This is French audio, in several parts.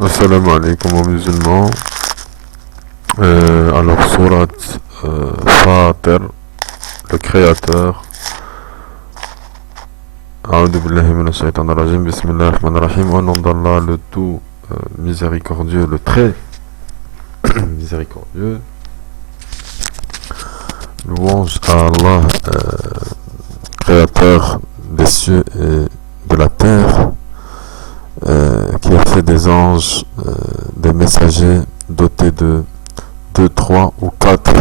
Assalamu alaikum aux musulmans. Alors, surat Fatir, le créateur. A'udhu billahi minash shaitanir rajim. Bismillahir rahmanir rahim. Au nom d'Allah, le tout miséricordieux, le très miséricordieux. Louange à Allah, créateur des cieux et de la terre, qui a fait des anges, des messagers dotés de 2, 3 ou 4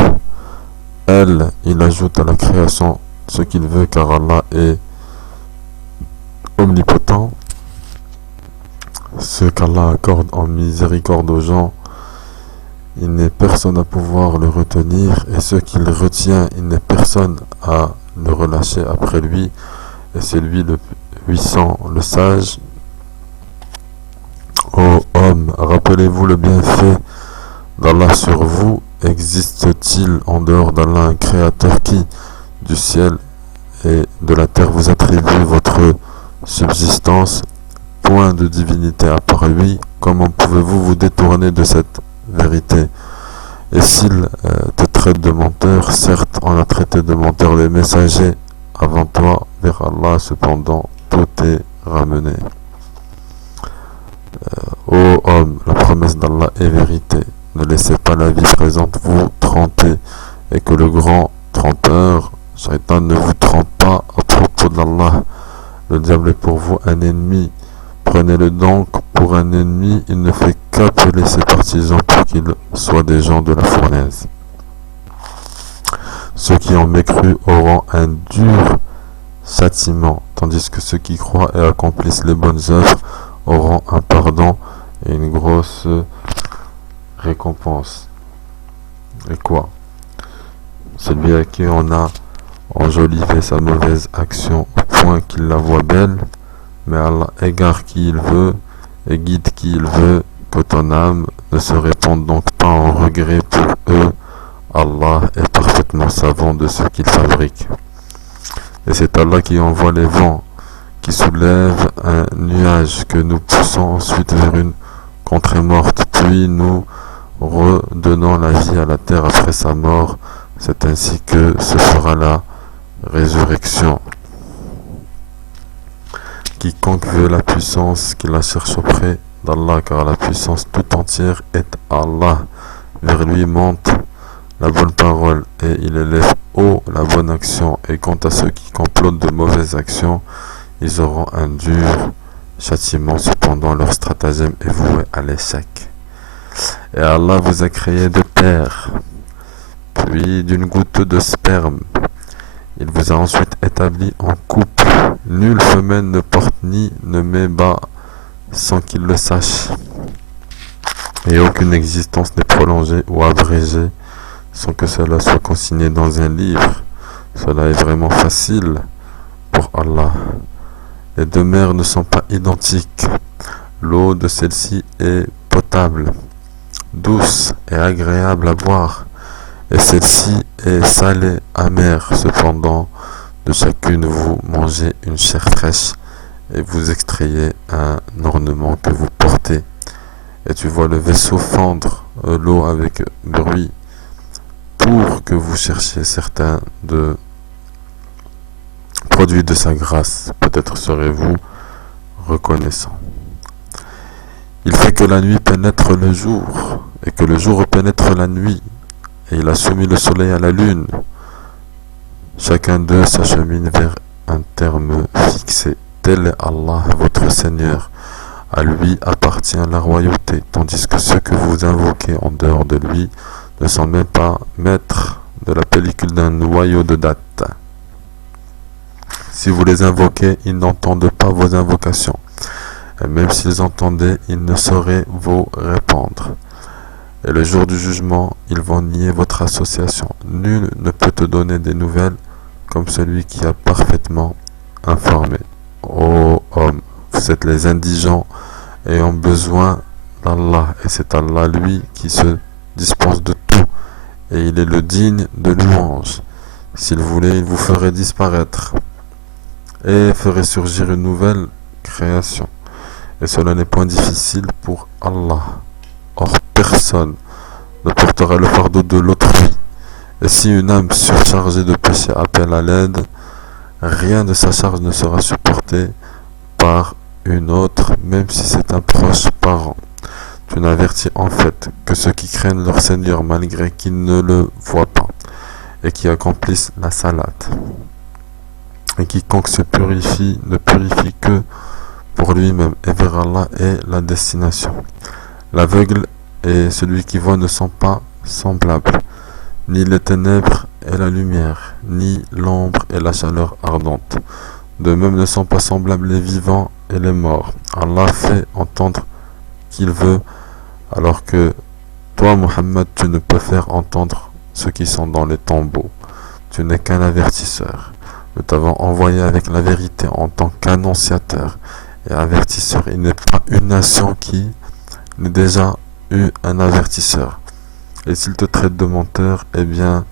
ailes. Il ajoute à la création ce qu'il veut, car Allah est omnipotent. Ce qu'Allah accorde en miséricorde aux gens, il n'est personne à pouvoir le retenir, et ce qu'il retient, il n'est personne à le relâcher après lui, et c'est lui le puissant, le sage. Ô homme, rappelez-vous le bienfait d'Allah sur vous. Existe-t-il en dehors d'Allah un créateur qui, du ciel et de la terre, vous attribue votre subsistance? Point de divinité à part lui. Comment pouvez-vous vous détourner de cette vérité? Et s'il te traite de menteur, certes on a traité de menteur les messagers avant toi, vers Allah cependant tout est ramené. Ô homme, la promesse d'Allah est vérité. Ne laissez pas la vie présente vous tromper, et que le grand trompeur, Shaitan, ne vous trompe pas à propos d'Allah. Le diable est pour vous un ennemi. Prenez-le donc pour un ennemi, il ne fait qu'appeler ses partisans pour qu'ils soient des gens de la fournaise. Ceux qui ont mécru auront un dur châtiment, tandis que ceux qui croient et accomplissent les bonnes œuvres auront un pardon et une grosse récompense. Et quoi? Celui à qui on a enjolivé sa mauvaise action au point qu'il la voit belle, mais Allah égare qui il veut et guide qui il veut, que ton âme ne se répande donc pas en regret pour eux. Allah est parfaitement savant de ce qu'il fabrique. Et c'est Allah qui envoie les vents, qui soulève un nuage que nous poussons ensuite vers une contrée morte, puis nous redonnons la vie à la terre après sa mort. C'est ainsi que se fera la résurrection. Quiconque veut la puissance, qu'il la cherche auprès d'Allah, car la puissance tout entière est Allah. Vers lui monte la bonne parole et il élève haut la bonne action. Et quant à ceux qui complotent de mauvaises actions, ils auront un dur châtiment, cependant leur stratagème est voué à l'échec. Et Allah vous a créé de terre, puis d'une goutte de sperme. Il vous a ensuite établi en couple. Nulle femelle ne porte ni ne met bas sans qu'il le sache. Et aucune existence n'est prolongée ou abrégée sans que cela soit consigné dans un livre. Cela est vraiment facile pour Allah. Les deux mers ne sont pas identiques. L'eau de celle-ci est potable, douce et agréable à boire, et celle-ci est salée, amère. Cependant, de chacune vous mangez une chair fraîche et vous extrayez un ornement que vous portez. Et tu vois le vaisseau fendre l'eau avec bruit pour que vous cherchiez certains de produits de sa grâce. Peut-être serez-vous reconnaissant. Il fait que la nuit pénètre le jour et que le jour pénètre la nuit, et il a soumis le soleil à la lune. Chacun d'eux s'achemine vers un terme fixé. Tel est Allah, votre Seigneur. À lui appartient la royauté, tandis que ceux que vous invoquez en dehors de lui ne sont même pas maîtres de la pellicule d'un noyau de date. Si vous les invoquez, ils n'entendent pas vos invocations. Et même s'ils entendaient, ils ne sauraient vous répondre. Et le jour du jugement, ils vont nier votre association. Nul ne peut te donner des nouvelles comme celui qui a parfaitement informé. Ô homme, vous êtes les indigents et ont besoin d'Allah. Et c'est Allah, lui, qui se dispense de tout. Et il est le digne de louange. S'il voulait, il vous ferait disparaître et ferait surgir une nouvelle création. et cela n'est point difficile pour Allah. Or, personne ne portera le fardeau de l'autrui. Et si une âme surchargée de péché appelle à l'aide, rien de sa charge ne sera supporté par une autre, même si c'est un proche parent. Tu n'avertis en fait que ceux qui craignent leur Seigneur malgré qu'ils ne le voient pas, et qui accomplissent la salate. Et quiconque se purifie ne purifie que pour lui-même, et vers Allah est la destination. L'aveugle et celui qui voit ne sont pas semblables, ni les ténèbres et la lumière, ni l'ombre et la chaleur ardente. De même ne sont pas semblables les vivants et les morts. Allah fait entendre qu'il veut, alors que toi, Muhammad, tu ne peux faire entendre ceux qui sont dans les tombeaux. Tu n'es qu'un avertisseur. Nous t'avons envoyé avec la vérité en tant qu'annonciateur et avertisseur. Il n'est pas une nation qui n'ait déjà eu un avertisseur. Et s'ils te traitent de menteur, eh bien,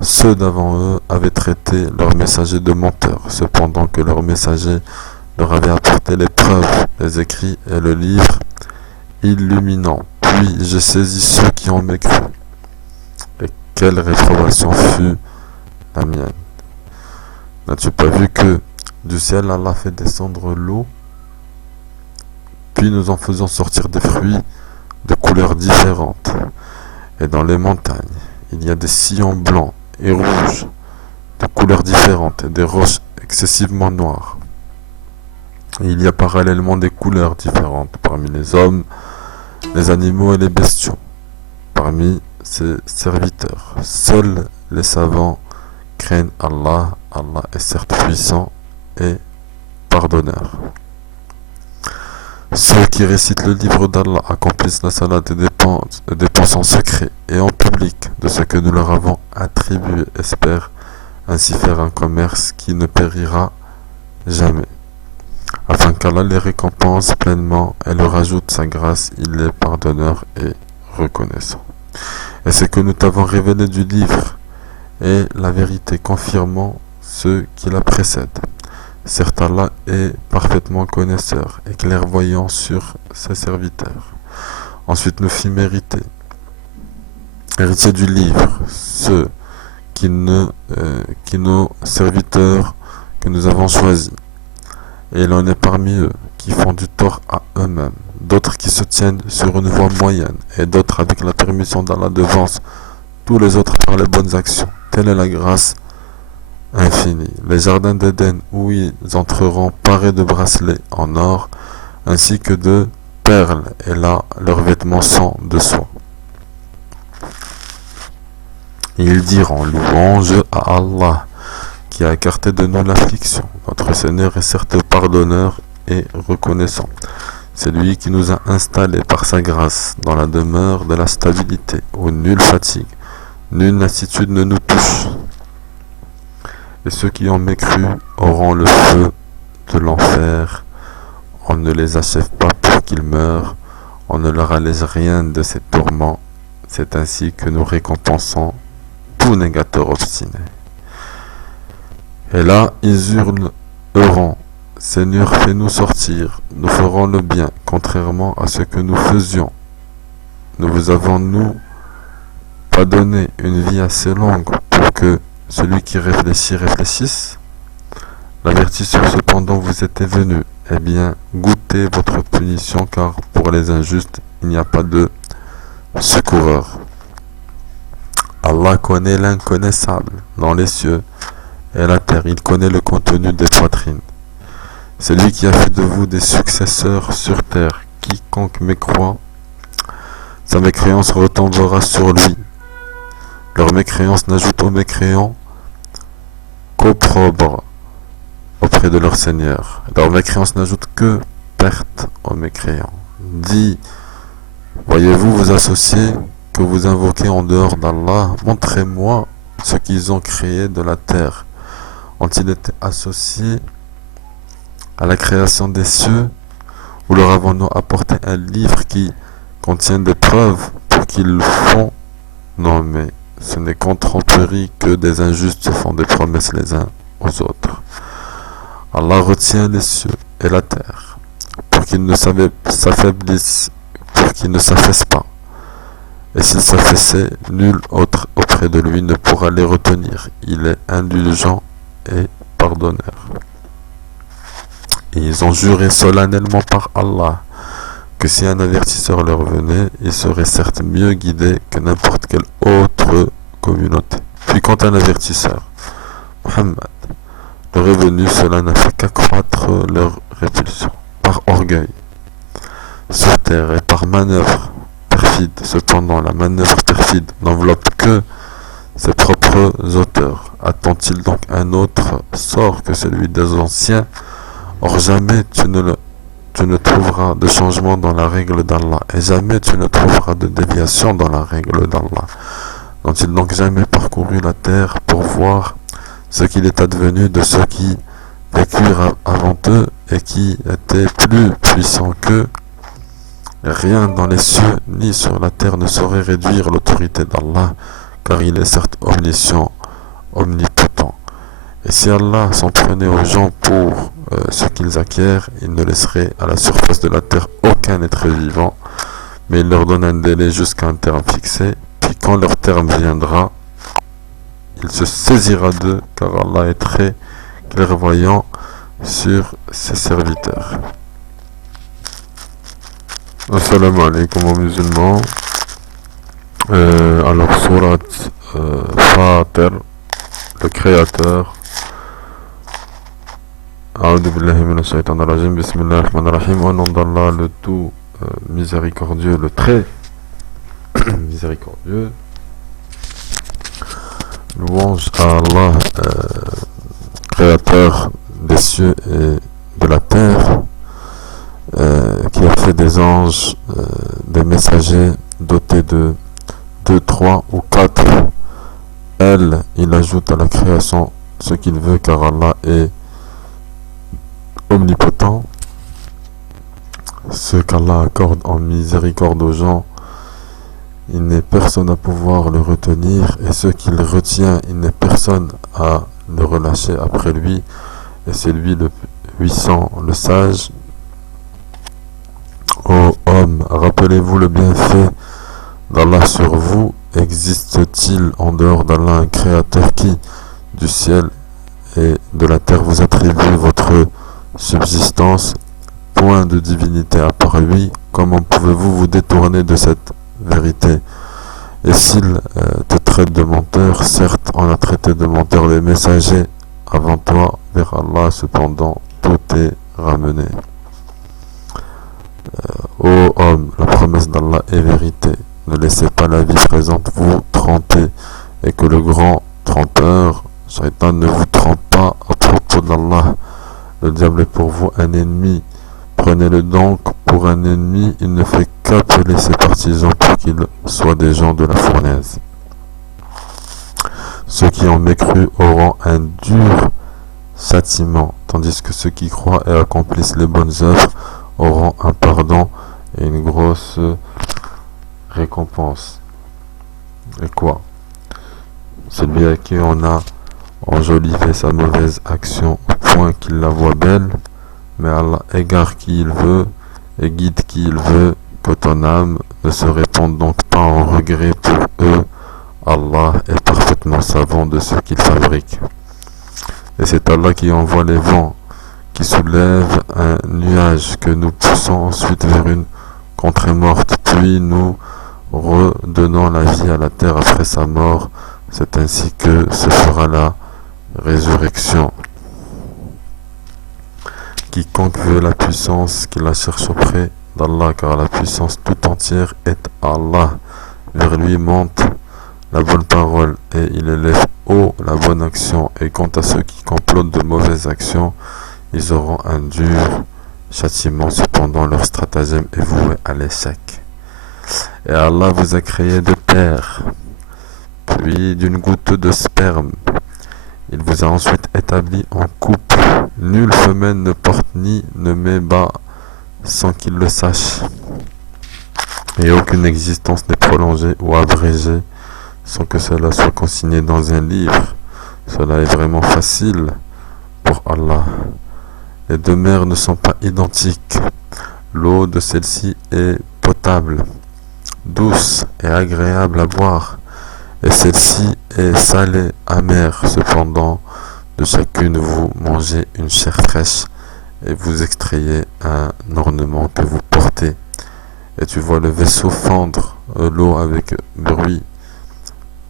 ceux d'avant eux avaient traité leurs messagers de menteurs, cependant que leurs messagers leur avaient apporté les preuves, les écrits et le livre illuminant. Puis j'ai saisi ceux qui ont mécru. Et quelle réprobation fut la mienne. N'as-tu pas vu que du ciel Allah fait descendre l'eau, puis nous en faisons sortir des fruits de couleurs différentes, et dans les montagnes il y a des sillons blancs et rouges de couleurs différentes et des roches excessivement noires. Et il y a parallèlement des couleurs différentes parmi les hommes, les animaux et les bestiaux, parmi ses serviteurs. Seuls les savants craignent Allah. Allah est certes puissant et pardonneur. Ceux qui récitent le livre d'Allah accomplissent la salade et dépensent en secret et en public de ce que nous leur avons attribué, espèrent ainsi faire un commerce qui ne périra jamais. Afin qu'Allah les récompense pleinement et leur ajoute sa grâce, il est pardonneur et reconnaissant. Et c'est que nous t'avons révélé du livre et la vérité confirmant ceux qui la précèdent. Certes, Allah est parfaitement connaisseur et clairvoyant sur ses serviteurs. Ensuite nous fit héritier du livre ceux qui nos serviteurs que nous avons choisis. Et il en est parmi eux qui font du tort à eux-mêmes, d'autres qui se tiennent sur une voie moyenne, et d'autres avec la permission d'Allah devancent tous les autres par les bonnes actions. Telle est la grâce infinie. Les jardins d'Éden où ils entreront parés de bracelets en or, ainsi que de perles, et là leurs vêtements sont de soie. Et ils diront louange à Allah, qui a écarté de nous l'affliction. Notre Seigneur est certes pardonneur et reconnaissant. C'est lui qui nous a installés par sa grâce dans la demeure de la stabilité, où nulle fatigue, nulle lassitude ne nous touche. Et ceux qui ont mécru auront le feu de l'enfer. On ne les achève pas pour qu'ils meurent, on ne leur allège rien de ces tourments. C'est ainsi que nous récompensons tout négateur obstiné. Et là, ils hurleront, Seigneur, fais-nous sortir, nous ferons le bien, contrairement à ce que nous faisions. Ne vous avons-nous pas donné une vie assez longue pour que celui qui réfléchit réfléchisse? L'avertisseur cependant vous était venu. Eh bien, goûtez votre punition, car pour les injustes, il n'y a pas de secoureur. Allah connaît l'inconnaissable dans les cieux et la terre. Il connaît le contenu des poitrines. C'est lui qui a fait de vous des successeurs sur terre. Quiconque mécroit, sa mécréance retombera sur lui. Leur mécréance n'ajoute aux mécréants qu'opprobre auprès de leur Seigneur. Leur mécréance n'ajoute que perte aux mécréants. Dis, voyez-vous vos associés que vous invoquez en dehors d'Allah? Montrez-moi ce qu'ils ont créé de la terre. Ont-ils été associés à la création des cieux, ou leur avons-nous apporté un livre qui contient des preuves pour qu'ils le font? Non, mais ce n'est qu'en tromperie que des injustes se font des promesses les uns aux autres. Allah retient les cieux et la terre pour qu'il ne s'affaiblisse, pour qu'il ne s'affaisse pas. Et s'il s'affaissait, nul autre auprès de lui ne pourra les retenir. Il est indulgent et pardonneur. Et ils ont juré solennellement par Allah que si un avertisseur leur venait, ils seraient certes mieux guidés que n'importe quelle autre communauté. Puis quant à l'avertisseur, Muhammad, leur est venu, cela n'a fait qu'accroître leur répulsion, par orgueil, sur terre et par manœuvre perfide. Cependant, la manœuvre perfide n'enveloppe que ses propres auteurs. Attend-il donc un autre sort que celui des anciens? Or jamais tu ne trouveras de changement dans la règle d'Allah, et jamais tu ne trouveras de déviation dans la règle d'Allah. N'ont-ils donc jamais parcouru la terre pour voir ce qu'il est advenu de ceux qui vécurent avant eux et qui étaient plus puissants qu'eux? Rien dans les cieux ni sur la terre ne saurait réduire l'autorité d'Allah, car il est certes omniscient, omnipotent. Et si Allah s'en prenait aux gens pour ce qu'ils acquièrent, il ne laisserait à la surface de la terre aucun être vivant, mais il leur donne un délai jusqu'à un terme fixé, puis quand leur terme viendra, il se saisira d'eux, car Allah est très clairvoyant sur ses serviteurs. Assalamu alaikum aux musulmans. Alors, surat Fatir, le créateur. A'udhu billahi minash shaitanir rajim, bismillahir rahmanir rahim, au nom d'Allah, le tout miséricordieux, le très miséricordieux. Louange à Allah, créateur des cieux et de la terre, qui a fait des anges, des messagers dotés de 2, 3 ou 4 ailes. Il ajoute à la création ce qu'il veut, car Allah est omnipotent. Ce qu'Allah accorde en miséricorde aux gens, il n'est personne à pouvoir le retenir, et ce qu'il retient, il n'est personne à le relâcher après lui, et c'est lui le puissant, le sage. Ô homme, rappelez-vous le bienfait d'Allah sur vous. Existe-t-il en dehors d'Allah un créateur qui, du ciel et de la terre, vous attribue votre subsistance? Point de divinité à part lui. Comment pouvez-vous vous détourner de cette vérité? Et s'il te traite de menteur, certes on a traité de menteur les messagers avant toi, vers Allah cependant tout est ramené. Ô homme, la promesse d'Allah est vérité. Ne laissez pas la vie présente vous tromper, et que le grand trompeur, Shaitan, ne vous trompe pas à propos d'Allah. Le diable est pour vous un ennemi. Prenez-le donc pour un ennemi, il ne fait qu'appeler ses partisans pour qu'ils soient des gens de la fournaise. Ceux qui ont mécru auront un dur châtiment, tandis que ceux qui croient et accomplissent les bonnes œuvres auront un pardon et une grosse récompense. Et quoi? Celui à qui on a enjolivé sa mauvaise action au point qu'il la voit belle, mais Allah égare qui il veut et guide qui il veut, que ton âme ne se répande donc pas en regret pour eux. Allah est parfaitement savant de ce qu'il fabrique. Et c'est Allah qui envoie les vents, qui soulève un nuage que nous poussons ensuite vers une contrée morte, puis nous redonnons la vie à la terre après sa mort. C'est ainsi que se fera la résurrection. Quiconque veut la puissance, qu'il la cherche auprès d'Allah, car la puissance tout entière est Allah. Vers lui monte la bonne parole et il élève haut la bonne action. Et quant à ceux qui complotent de mauvaises actions, ils auront un dur châtiment. Cependant leur stratagème est voué à l'échec. Et Allah vous a créé de terre, puis d'une goutte de sperme. Il vous a ensuite établi en couple. Nulle femelle ne porte ni ne met bas sans qu'il le sache. Et aucune existence n'est prolongée ou abrégée sans que cela soit consigné dans un livre. Cela est vraiment facile pour Allah. Les deux mères ne sont pas identiques. L'eau de celle-ci est potable, douce et agréable à boire, et celle-ci est salée, amère. Cependant, de chacune vous mangez une chair fraîche, et vous extrayez un ornement que vous portez. Et tu vois le vaisseau fendre l'eau avec bruit,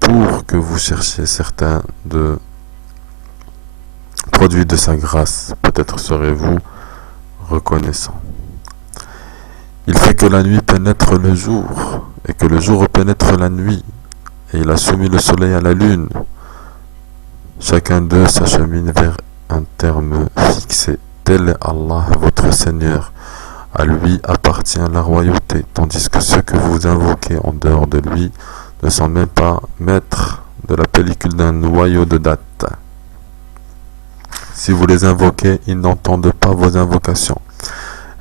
pour que vous cherchiez certains de produits de sa grâce. Peut-être serez-vous reconnaissant. Il fait que la nuit pénètre le jour, et que le jour pénètre la nuit, et il a soumis le soleil à la lune. Chacun d'eux s'achemine vers un terme fixé. Tel est Allah, votre Seigneur. À lui appartient la royauté, tandis que ceux que vous invoquez en dehors de lui ne sont même pas maîtres de la pellicule d'un noyau de date. Si vous les invoquez, ils n'entendent pas vos invocations.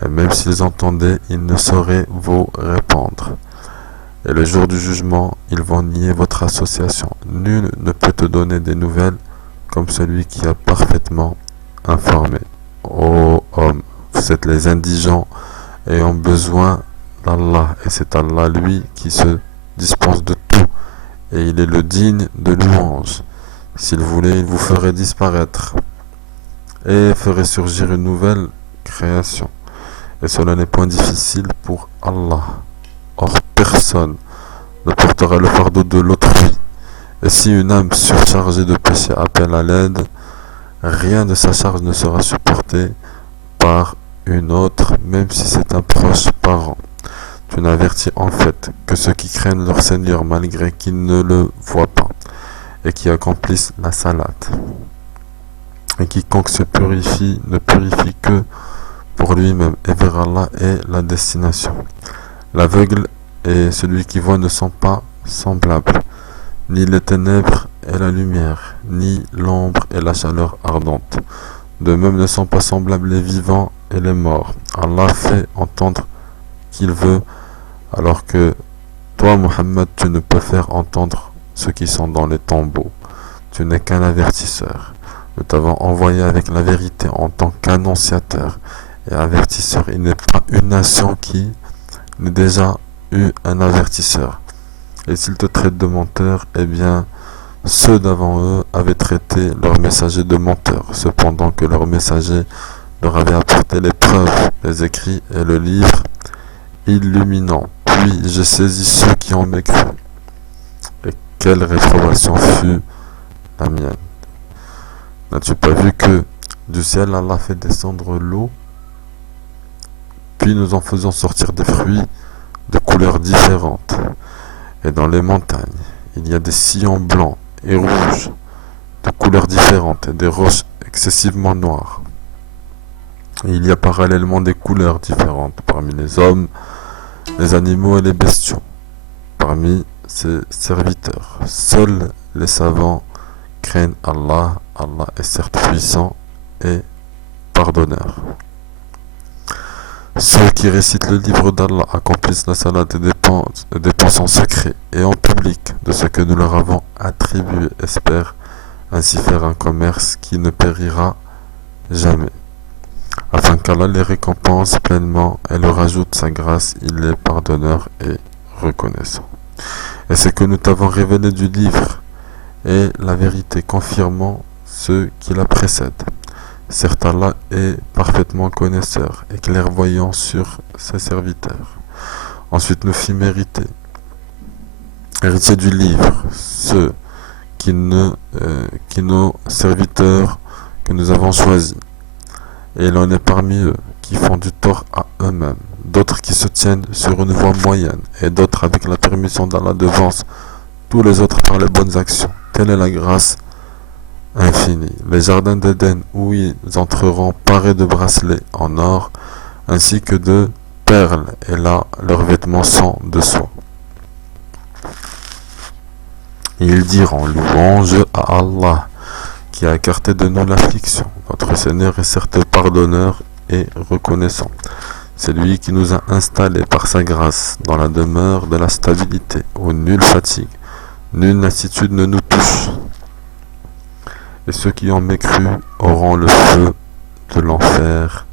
Et même s'ils entendaient, ils ne sauraient vous répondre. Et le jour du jugement, ils vont nier votre association. Nul ne peut te donner des nouvelles comme celui qui a parfaitement informé. Ô homme, vous êtes les indigents ayant besoin d'Allah, et c'est Allah lui qui se dispense de tout, et il est le digne de louange. S'il voulait, il vous ferait disparaître et ferait surgir une nouvelle création. Et cela n'est point difficile pour Allah. Or, personne ne portera le fardeau de l'autrui. Et si une âme surchargée de péché appelle à l'aide, rien de sa charge ne sera supporté par une autre, même si c'est un proche parent. Tu n'avertis en fait que ceux qui craignent leur Seigneur malgré qu'ils ne le voient pas, et qui accomplissent la salate. Et quiconque se purifie ne purifie que pour lui-même, et vers Allah est la destination. L'aveugle et celui qui voit ne sont pas semblables, ni les ténèbres et la lumière, ni l'ombre et la chaleur ardente. De même ne sont pas semblables les vivants et les morts. Allah fait entendre qu'il veut, alors que toi, Muhammad, tu ne peux faire entendre ceux qui sont dans les tombeaux. Tu n'es qu'un avertisseur. Nous t'avons envoyé avec la vérité en tant qu'annonciateur et avertisseur. Il n'est pas une nation qui n'ait déjà eu un avertisseur. Et s'ils te traitent de menteur, eh bien, ceux d'avant eux avaient traité leurs messagers de menteurs, cependant que leurs messagers leur avaient apporté les preuves, les écrits et le livre illuminant. Puis j'ai saisi ceux qui ont mécru. Et quelle réprobation fut la mienne. N'as-tu pas vu que du ciel Allah fait descendre l'eau, puis nous en faisons sortir des fruits de couleurs différentes, et dans les montagnes il y a des sillons blancs et rouges de couleurs différentes et des roches excessivement noires. Et il y a parallèlement des couleurs différentes parmi les hommes, les animaux et les bestiaux, parmi ses serviteurs. Seuls les savants craignent Allah. Allah est certes puissant et pardonneur. Ceux qui récitent le livre d'Allah accomplissent la salade et dépensent en secret et en public de ce que nous leur avons attribué, espèrent ainsi faire un commerce qui ne périra jamais. Afin qu'Allah les récompense pleinement et leur ajoute sa grâce, il est pardonneur et reconnaissant. Et c'est que nous t'avons révélé du livre et la vérité confirmant ceux qui la précèdent. Certes, Allah est parfaitement connaisseur et clairvoyant sur ses serviteurs. Ensuite nous fit héritiers du livre, ceux qui nos serviteurs que nous avons choisis. Et il en est parmi eux qui font du tort à eux-mêmes, d'autres qui se tiennent sur une voie moyenne, et d'autres avec la permission d'Allah devancent tous les autres par les bonnes actions. Telle est la grâce infinie. Les jardins d'Éden où ils entreront parés de bracelets en or, ainsi que de perles, et là leurs vêtements sont de soie. Ils diront louange à Allah, qui a écarté de nous l'affliction. Notre Seigneur est certes pardonneur et reconnaissant. C'est lui qui nous a installés par sa grâce dans la demeure de la stabilité, où nulle fatigue, nulle lassitude ne nous touche. Et ceux qui ont mécru auront le feu de l'enfer.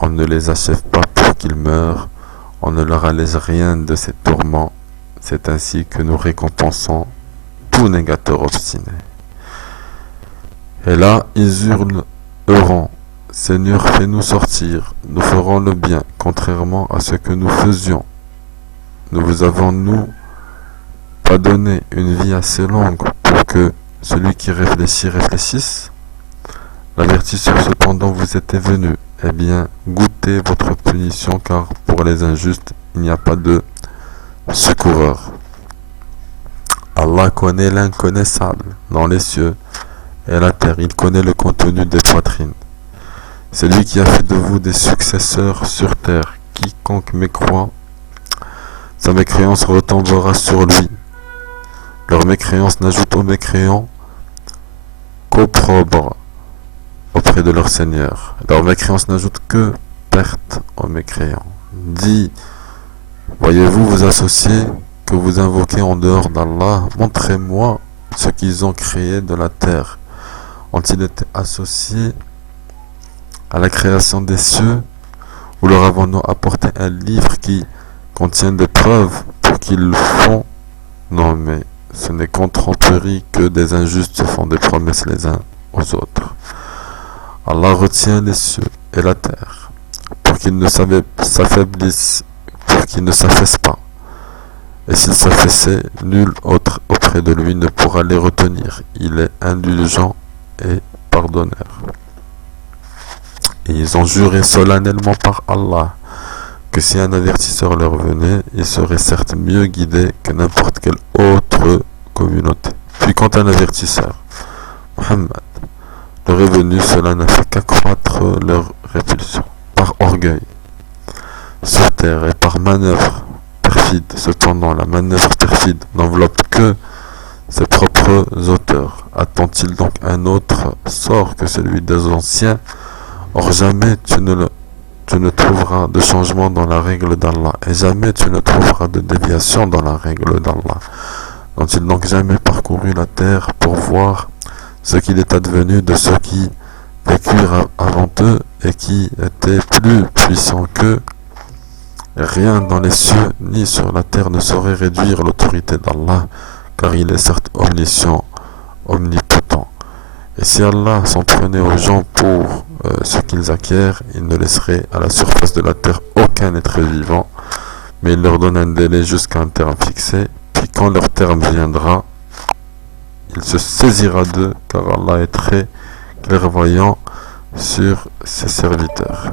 On ne les achève pas pour qu'ils meurent, on ne leur allège rien de ces tourments. C'est ainsi que nous récompensons tout négateur obstiné. Et là, ils hurleront, Seigneur, fais-nous sortir, nous ferons le bien, contrairement à ce que nous faisions. Ne vous avons-nous pas donné une vie assez longue pour que celui qui réfléchit réfléchisse? L'avertisseur cependant vous était venu. Eh bien, goûtez votre punition, car pour les injustes, il n'y a pas de secoureur. Allah connaît l'inconnaissable dans les cieux et la terre. Il connaît le contenu des poitrines. C'est lui qui a fait de vous des successeurs sur terre. Quiconque mécroit, sa mécréance retombera sur lui. Leur mécréance n'ajoute aux mécréants qu'opprobre auprès de leur Seigneur. Leur mécréance n'ajoute que perte aux mécréants. Dit, voyez-vous vos associés que vous invoquez en dehors d'Allah, montrez-moi ce qu'ils ont créé de la terre. Ont-ils été associés à la création des cieux, ou leur avons-nous apporté un livre qui contient des preuves pour qu'ils le font? Non, mais ce n'est qu'en tromperie que des injustes se font des promesses les uns aux autres. Allah retient les cieux et la terre pour qu'ils ne s'affaiblissent, pour qu'ils ne s'affaissent pas. Et s'ils s'affaissaient, nul autre auprès de lui ne pourra les retenir. Il est indulgent et pardonneur. Et ils ont juré solennellement par Allah que si un avertisseur leur venait, ils seraient certes mieux guidés que n'importe quelle autre communauté. Puis quant à l'avertisseur, Muhammad, leur est venu, cela n'a fait qu'accroître leur répulsion, par orgueil, sur terre et par manœuvre perfide. Cependant, la manœuvre perfide n'enveloppe que ses propres auteurs. Attend-il donc un autre sort que celui des anciens? Or jamais tu ne trouveras de changement dans la règle d'Allah, et jamais tu ne trouveras de déviation dans la règle d'Allah. N'ont-ils donc jamais parcouru la terre pour voir ce qu'il est advenu de ceux qui vécurent avant eux et qui étaient plus puissants qu'eux? Rien dans les cieux ni sur la terre ne saurait réduire l'autorité d'Allah, car il est certes omniscient, omnipotent. Et si Allah s'en prenait aux gens pour ce qu'ils acquièrent, il ne laisserait à la surface de la terre aucun être vivant, mais il leur donne un délai jusqu'à un terme fixé, puis quand leur terme viendra, il se saisira d'eux, car Allah est très clairvoyant sur ses serviteurs.